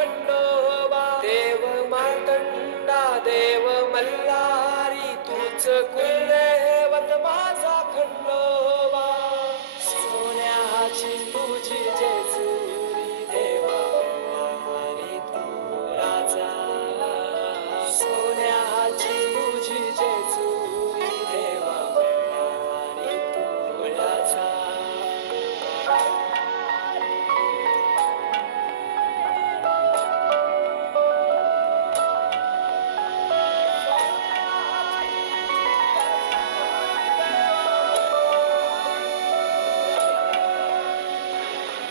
खंडोबा, देव मार्तंडा देव मल्हारी, तूच कुलदैवत माझा खंडोबा. सोन्याची तुझी जेजुरी देवा मल्हारी तू राजा. सोन्याची तुझी जेजुरी देवा मल्हारी तू राजा.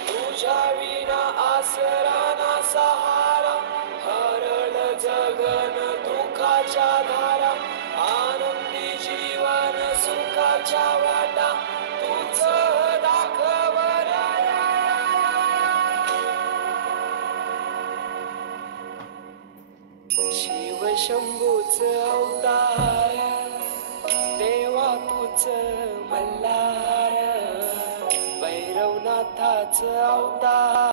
तुझ्या विना आसरा ना सहारा, हरळ जगन दुःखाच्या धारा, आनंदी जीवन सुखाच्या वाटा, तूच दाखव राया. शिव शंभूच अवतार, देवा तूच मल्हार, भैरवनाथाच अवतार.